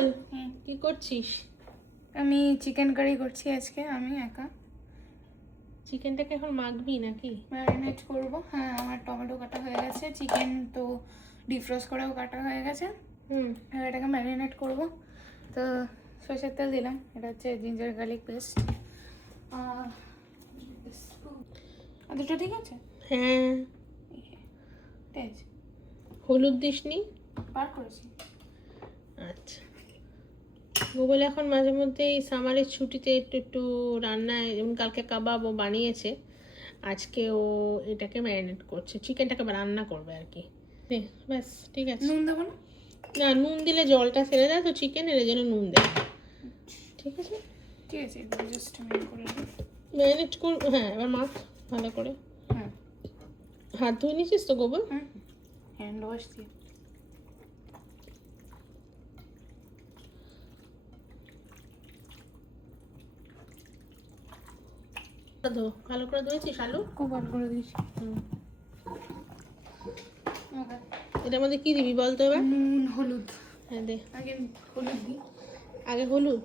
গোবল কি করছিস? আমি চিকেন কারি করছি আজকে, আমি একা। চিকেনটাকে এখন মাখবি নাকি? ম্যারিনেট করব। হ্যাঁ, আমার টমেটো কাটা হয়ে গেছে, চিকেন তো ডিফ্রস্ট করেও কাটা হয়ে গেছে। এবার এটাকে ম্যারিনেট করব। তো সরষের তেল দিলাম, এটা হচ্ছে জিঞ্জার গার্লিক পেস্ট। দুটো ঠিক আছে? হ্যাঁ। ঠিক আছে, হলুদ দিসনি? বার করেছি। আচ্ছা, গোবল এখন মাঝে মধ্যে এই সামারের ছুটিতে একটু একটু রান্নায়, যেমন কালকে কাবাব ও বানিয়েছে, আজকে ও এটাকে ম্যারিনেট করছে, চিকেনটাকে রান্না করবে আর কি। ব্যাস, ঠিক আছে। নুন দেবো না? না, নুন দিলে জলটা ফেলে দেয় তো চিকেনের, এই জন্য নুন দেয়। ঠিক আছে, ঠিক আছে, এগুলো জাস্ট ম্যারিনেট করে দিই। ম্যারিনেট কর। হ্যাঁ, এবার মাখ ভালো করে। হ্যাঁ, হাত ধুয়ে নিয়েছিস তো গোবল? হ্যান্ড ওয়াশ দিয়ে। ধো, ভালো করে ধুয়েছিস আলু? খুব ভালো করে দিয়েছি। এটার মধ্যে কি দিবি বল তো এবার? নুন, হলুদ। হ্যাঁ দে, আগে হলুদ দিই। আগে হলুদ।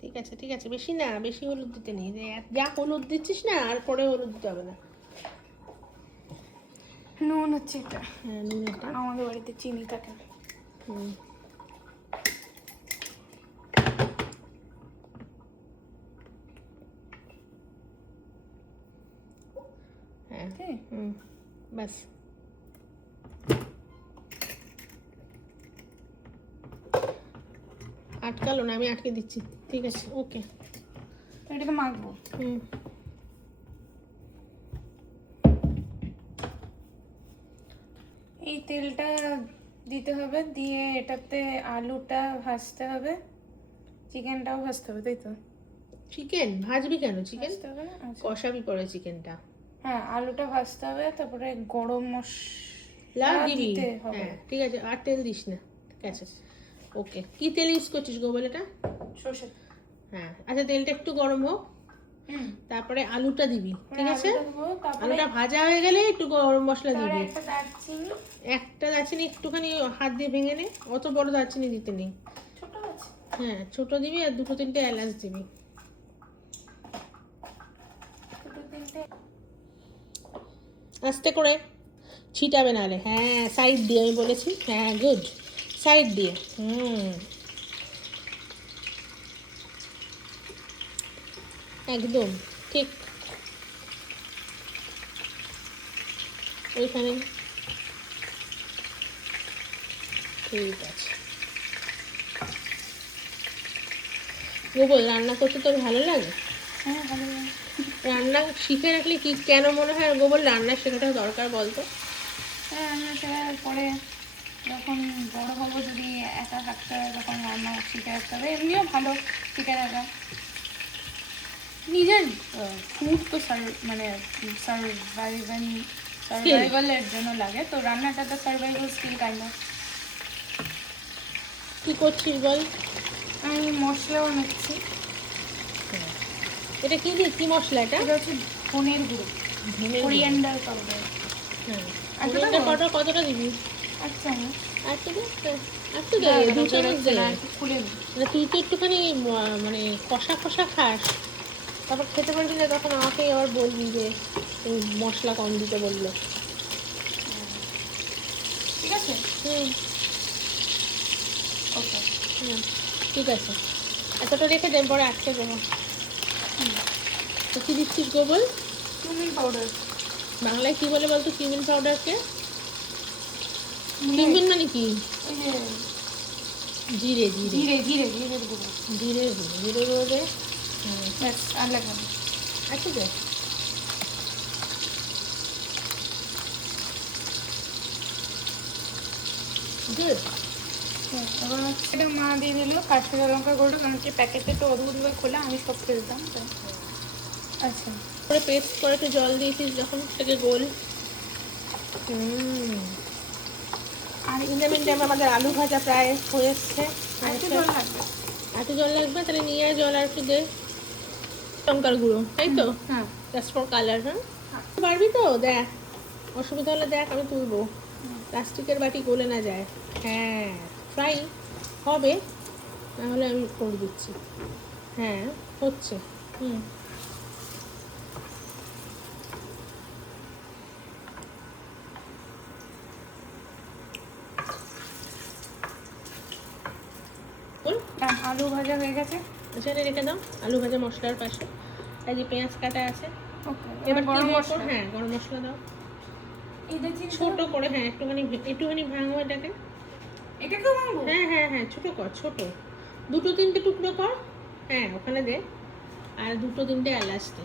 ঠিক আছে ঠিক আছে, বেশি না, বেশি হলুদ দিতে নেই, যা হলুদ দিচ্ছিস না আর পরে হলুদ দিতে হবে না। নুন হচ্ছে এটা। হ্যাঁ, নুন এটা। কারণ আমাদের বাড়িতে চিনি থাকে না। হ্যাঁ, ঠিক? ব্যাস। আটকালো না, আমি আটকে দিচ্ছি। ঠিক আছে, ওকে। এটাকে মাখবো। এই তেলটা দিতে হবে, দিয়ে এটাতে আলুটা ভাজতে হবে, চিকেনটাও ভাজতে হবে, তাই তো? চিকেন ভাজবি কেন? চিকেন ভাজতে হবে না? আচ্ছা। কষাবি পরে চিকেনটা। হ্যাঁ, আলুটা ভাজতে হবে, তারপরে গরম মশলা দিবি। দিতে হবে। হ্যাঁ ঠিক আছে, আর তেল দিস না। ঠিক আছে, ওকে। কি তেল ইউজ করছিস গোবল এটা? সরষে। হ্যাঁ, আচ্ছা, তেলটা একটু গরম হোক, তারপরে আলুটা দিবি। ঠিক আছে, আলুটা ভাজা হয়ে গেলে একটু গরম মশলা দিবি। একটা দারচিনি একটুখানি হাত দিয়ে ভেঙে নে, অত বড় দারচিনি দিতে নেই। হ্যাঁ, ছোট দিবি, আর দুটো তিনটে এলাচ দিবি। আস্তে করে, ছিটাবে নাহলে। হ্যাঁ, সাইড দিয়ে, আমি বলেছি। হ্যাঁ, গুড, সাইড দিয়ে। একদম ঠিক ওইখানে। ঠিক আছে গোবল, রান্না করতে তোর ভালো লাগে? হ্যাঁ, ভালো লাগে। রান্না শিখে রাখলে কি কেন মনে হয় গোবল রান্না শেখাটা দরকার বলতো? হ্যাঁ, রান্না শেখার পরে যখন বড় হবো, যদি একা থাকতে হয় তখন রান্না শিখে রাখতে হবে। এমনিও ভালো শিখে রাখা। নিজের ফুড তো মানে সার্ভাইভালের জন্য লাগে, তো রান্নাটা তো সার্ভাইভাল স্কিল কাইন্ড অফ। কি করছিস বল? আমি মশলাও নিচ্ছি। এটা কি দিয়ে, কি মশলা এটা? এটা হচ্ছে ধনের গুঁড়ো, কোরিয়ান্ডার পাউডার। হ্যাঁ, কোরিয়ান্ডার পাউডার কতটা দিবি? আচ্ছা, একটু দে, একটু দে, 2 চামচ দে। খুলে মানে তুই তো একটুখানি মানে কষা কষা খাস, তারপর খেতে পারবি না, তখন আমাকেই আবার বলবি যে এই মশলা কম দিতে বললো। ঠিক আছে। ওকে, ঠিক আছে, এতটা রেখে দে, পরে আটকে দেবো। তো কি দিচ্ছিস গোবল? Cumin powder. বাংলায় কি বলে বলতো কিউমিন পাউডারকে? কিউমিন মানে কি? ওই যে জিরে। জিরে জিরে জিরের গুঁড়ো। জিরে গুঁড়ো দে। ব্যাস, আর লাগবে না। আচ্ছা দে। গুড। এবার এটা মা দিয়ে দিল কাশ্মীরি লঙ্কা গুঁড়ো, আমাকে প্যাকেটে তো অদ্ভুতভাবে খোলা, আমি সব ফেলতাম তাই। আচ্ছা, করে পেস্ট করে একটু জল দিয়েছিস যখন, থেকে গোল। আর ইন্টারমিডিয়েট টাইমে আমাদের আলু ভাজা প্রায় হয়ে এসছে। একটু জল লাগবে। এত জল লাগবে? তাহলে নিয়ে আয় জল আর একটু দে। লঙ্কার গুঁড়ো, তাই তো? হ্যাঁ, জাস্ট ফর কালার। হ্যাঁ, পারবি তো? দেখ, অসুবিধা হলে দেখ, আমি তুলবো। প্লাস্টিকের বাটি গলে না যায়। হ্যাঁ, ফ্রাই হবে, তাহলে আমি করে দিচ্ছি। হ্যাঁ, হচ্ছে। হুম, বল। আলু ভাজা হয়ে গেছে, এখানে রেখে দাও আলু ভাজা মশলার পাশে। এই যে পেঁয়াজ কাটা আছে। ওকে। এবার গরম কি মশলা, মশলা? হ্যাঁ, গরম মশলা দাও এটা চিনি ছোট করে। হ্যাঁ, একটুখানি ভাঙো এটাকে। এটাকেও ভাঙবো? হ্যাঁ হ্যাঁ হ্যাঁ, ছোট কর, ছোট। দুটো তিনটে টুকরো কর। হ্যাঁ, ওখানে দে। আর দুটো তিনটে এলাচ দে।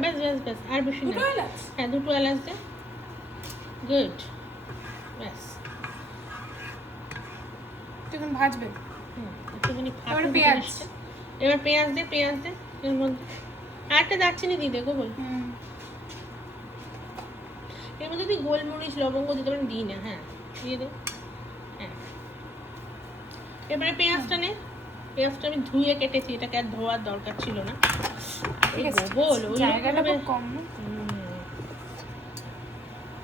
ব্যাস ব্যাস ব্যাস, আর বেশি না। দুটো এলাচ? হ্যাঁ, দুটো এলাচ দে। গুড, ব্যাস। এখন ভাজবে। একটুখানি এবার ফাটুক পেঁয়াজ। জিনিসটা। এবার পেঁয়াজ দে, পেঁয়াজ দে এর মধ্যে। আর একটা দারচিনি দিয়ে দে, গোবল। এর মধ্যে তুই গোলমরিচ লবঙ্গ দিতে পারেন, দিই না। হ্যাঁ, দিয়ে দে। হ্যাঁ, এবারে পেঁয়াজটা নে। পেঁয়াজটা আমি ধুয়ে কেটেছি, এটাকে আর ধোয়ার দরকার ছিল না। ঠিক আছে, গোবল জায়গাটা খুব কম না?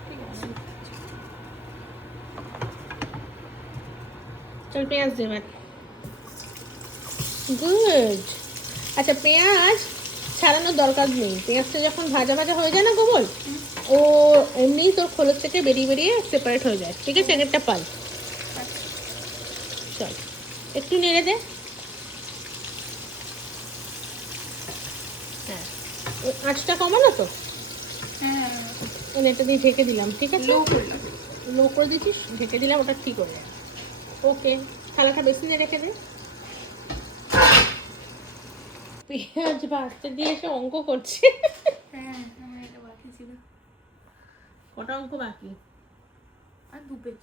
ঠিক আছে, চল পেঁয়াজ দে এবার। গুড। আচ্ছা, পেঁয়াজ ছাড়ানোর দরকার নেই। পেঁয়াজটা যখন ভাজা ভাজা হয়ে যায় না গোবল, ও এমনি তোর খোলস থেকে বেরিয়ে বেরিয়ে সেপারেট হয়ে যায়। ঠিক আছে, একটা পাল। চল একটু নেড়ে দে। হ্যাঁ, আঁচটা কমানো তো। হ্যাঁ, এটা দিয়ে ঢেকে দিলাম। ঠিক আছে, লো করলাম। লো করে দিচ্ছিস, ঢেকে দিলাম, ওটা ঠিক হয়ে যায়। ওকে, থালাটা বেসিনে রেখে দে। পেঁয়াজ ভাজতে দিয়ে এসে অঙ্ক করছে। হ্যাঁ, আমার এটা বাকি ছিল। কটা অঙ্ক বাকি? আর 2 পেজ।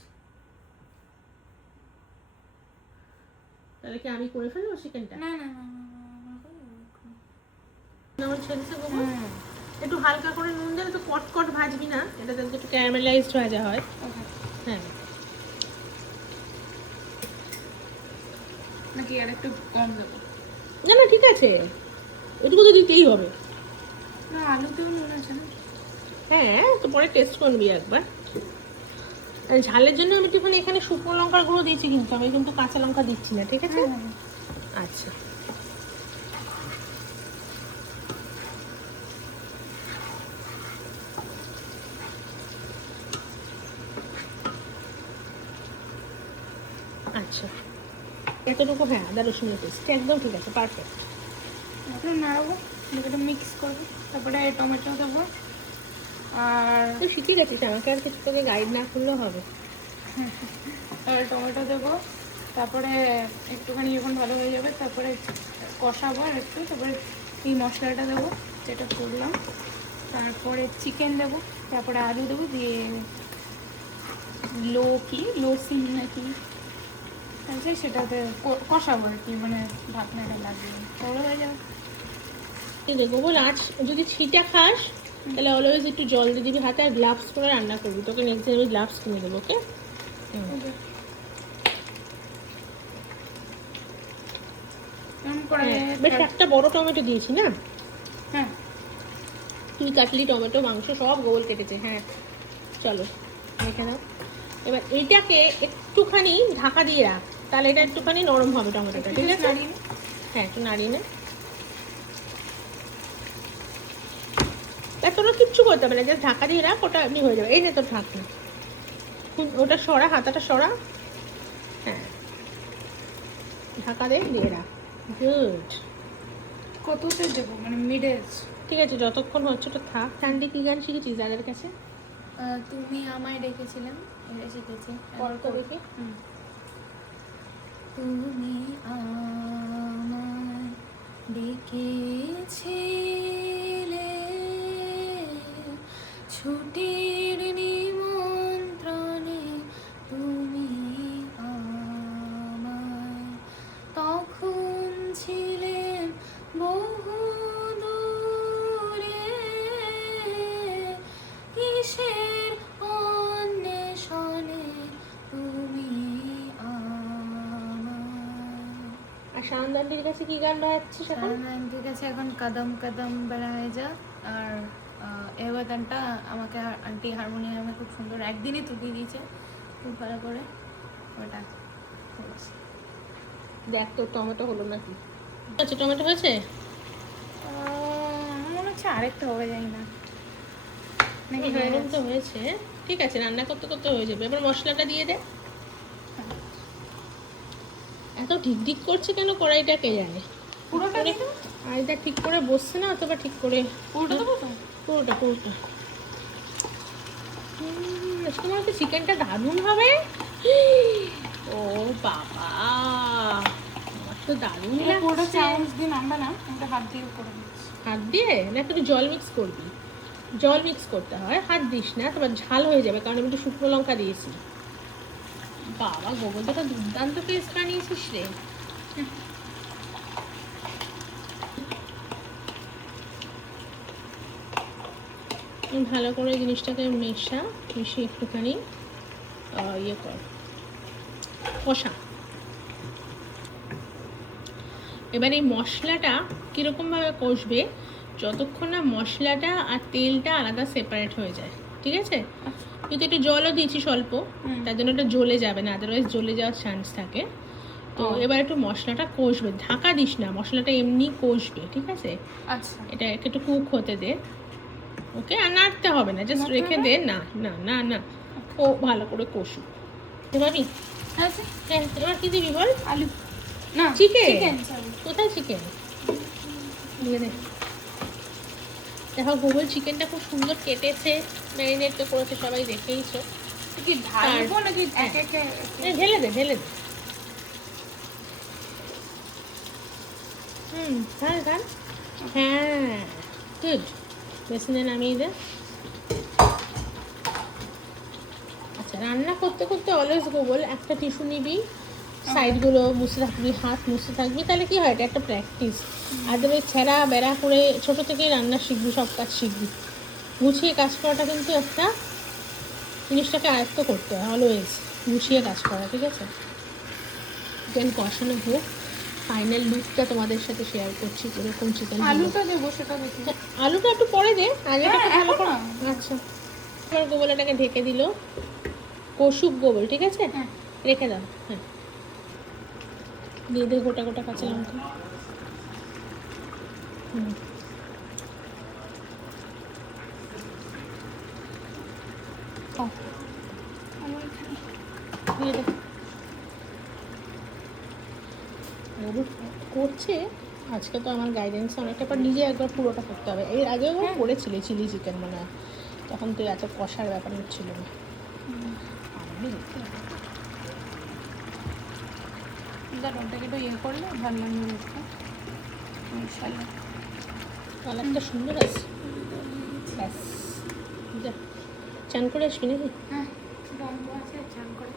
তাহলে কি আমি করে ফেলবো চিকেনটা? না না না, আমার ছেড়েছে গোবল। একটু হালকা করে নুন দিলে তো কট ভাজবি না, এটা যাতে একটু ক্যারামেলাইজড ভাজা হয়। হ্যাঁ, নাকি আর একটু কম দেবো? না না, ঠিক আছে, এটুকু তো দিতেই হবে। না, আলুতেও নুন আছে না? হ্যাঁ, তো পরে টেস্ট করবি একবার। আর ঝালের জন্য আমি একটুখানি এখানে শুকনো লঙ্কার গুঁড়ো দিয়েছি, কিন্তু আমি কিন্তু কাঁচা লঙ্কা দিচ্ছি না। ঠিক আছে, আচ্ছা। আচ্ছা, এতটুকু। হ্যাঁ, আদা রসুনের পেস্ট একদম ঠিক আছে, পারফেক্ট। এখন নাড়াবো, এটা মিক্স করবো, তারপরে টমেটো দেবো। আর তুই শিখে গেছিস, আমাকে আর কিছু তোকে গাইড না করলেও হবে। টমেটো দেবো, তারপরে একটুখানি যখন ভালো হয়ে যাবে তারপরে কষাবো আর একটু, তারপরে এই মশলাটা দেবো যেটা করলাম, তারপরে চিকেন দেবো, তারপরে আলু দেবো, দিয়ে লো সিম নাকি আছে সেটাতে কষাবো আর কি, মানে ঢাকনাটা লাগিয়ে তাহলে হয়ে যাবে। ঠিক আছে গোবল, আঁচ যদি ছিটা খাস তাহলে অলওয়েজ একটু জল দিয়ে দিবি হাতে, আর গ্লাভস করে রান্না করবি। তোকে নেক্সট ডে আমি গ্লাভস কিনে দেবো। ওকে, বেশ একটা বড় টমেটো দিয়েছি না? হ্যাঁ, তুই কাটলি টমেটো, মাংস সব গোবল কেটেছে। হ্যাঁ, চলো রেখে দাও। এবার এইটাকে একটুখানি ঢাকা দিয়ে রাখ, তাহলে এটা একটুখানি নরম হবে টমেটোটা। ঠিক আছে, হ্যাঁ, একটু নাড়িয়ে নে। তোরা কিচ্ছু করতে হবে না, জাস্ট ঢাকা দিয়ে রাখ, ওটা এমনি হয়ে যাবে। এই নে তোর ঢাকনা, ওটা সরা, হাতাটা সরা। হ্যাঁ, ঢাকা দিয়ে রাখ। গুড। কতটা দেবো, মানে মিডে? ঠিক আছে, যতক্ষণ হচ্ছে ওটা থাক। সানডে কি গান শিখেছিস দাদার কাছে? তুমি আমায় ডেকেছিলাম, এটা শিখেছি। পড়তো দেখি। তুমি আমায় ডেকেছিলে ছুটির নিমন্ত্রণে, তুমি আমায় তখন ছিলেন বহু দূরে, কিসের অন্বেষণে তুমি আমায়। আর শাওন দান্ডির কাছে কি গান বাজাচ্ছিস এখন? শাওন আন্টির কাছে এখন কদম কদম বাড়ায় যা। আর এই বাদানটা আমাকে আন্টি হারমোনিয়ামে খুব সুন্দর একদিনই তুলিয়ে দিয়েছে খুব ভালো করে। ওটা দেখ তোর টমেটো হলো নাকি? আচ্ছা টমেটো হয়েছে? আমার মনে হচ্ছে আরেকটা হবে, জানি না নাকি হয়ে এরকম গেছে। তো হয়েছে, ঠিক আছে, রান্না করতে করতে হয়ে যাবে। এবার মশলাটা দিয়ে দে। এত ঢিক ঢিক করছে কেন কড়াইটা কে জানে। পুরোটা দিয়ে দেবো? আইদা ঠিক করে বসছে না অথবা ঠিক করে। পুরোটা দেবো তো? পুরোটা পুরোটা। আজকে মনে হচ্ছে চিকেনটা দারুণ হবে। ও বাবা, আমার তো দারুণ পুরোটা লাগছে। চামচ দিয়ে নামবে না, এটা হাত দিয়ে করে দিচ্ছি। হাত দিয়ে না, একটু জল মিক্স করবি। জল মিক্স করতে হয়, হাত দিস না, তোমার ঝাল হয়ে যাবে, কারণ আমি একটু শুকনো লঙ্কা দিয়েছি। বাবা গোবর তো দুর্দান্ত পেস্ট বানিয়েছিস রে। ভালো করে জিনিসটাকে মিশিয়ে একটুখানি ইয়ে কর, কষা। এবার এই মশলাটা কীরকমভাবে কষবে, যতক্ষণ না মশলাটা আর তেলটা আলাদা সেপারেট হয়ে যায়, ঠিক আছে? কিন্তু একটু জলও দিয়েছি স্বল্প, তার জন্য ওটা জ্বলে যাবে না, আদারওয়াইজ জ্বলে যাওয়ার চান্স থাকে। তো এবার একটু মশলাটা কষবে, ঢাকা দিস না, মশলাটা এমনি কষবে, ঠিক আছে? আচ্ছা, এটা একটু কুক হতে দে, ওকে? আর নাড়তে হবে না, জাস্ট রেখে দে। না না না না, ও ভালো করে কষুক। ভাবি আচ্ছা, হ্যাঁ, এবার কি দিবি বল? আলু না চিকেন। কোথায় চিকেন? দিয়ে দে। দেখো গুগল চিকেনটা খুব সুন্দর কেটেছে, ম্যারিনেট তো করেছে, সবাই দেখেইছো। কি ঢালবো নাকি এক এক? ঢেলে দে ঢেলে দে। হ্যাঁ হ্যাঁ হ্যাঁ, গুড। বেসিনে নামিয়ে দে। আচ্ছা, রান্না করতে করতে অলওয়েজ গুগল একটা টিস্যু নিবি, সাইডগুলো মুছতে থাকবি, হাত মুছতে থাকবি, তাহলে কি হয়, এটা একটা প্র্যাকটিস। আদারওয়াইজ ছেঁড়া বেড়া করে ছোটো থেকেই রান্না শিখবি, সব কাজ শিখবি। গুছিয়ে কাজ করাটা কিন্তু একটা জিনিসটাকে আয়ত্ত করতে হয়, অলওয়েজ গুছিয়ে কাজ করা, ঠিক আছে? চিকেন কষানো হোক, ফাইনাল লুকটা তোমাদের সাথে শেয়ার করছি কীরকম চিকেন। আলুটা দেবো সেটা দেখি। আলুটা একটু পরে দে, আগে ভালো করে। এখন আচ্ছা, এবার গোবলাটাকে ঢেকে দিল, কষুক গোবল, ঠিক আছে? হ্যাঁ। রেখে দাও। হ্যাঁ, দিয়ে দে গোটা গোটা কাঁচা লঙ্কা। দিয়ে দে। গোবল করছে আজকে, তো আমার গাইডেন্স অনেকটা, পর নিজে একবার পুরোটা করতে হবে। এর আগেও একবার করেছিলি চিলি চিকেন মনে হয়, তখন তো এত কষার ব্যাপার হচ্ছিল না। ওটাকে একটু ইয়ে করলে ভালো লাগবে দেখতে, ইনশাল্লাহ। কালারটা সুন্দর আছে। ব্যাস, যা চান করে আসবি নাকি? হ্যাঁ, গন্ধ আছে, চান করে।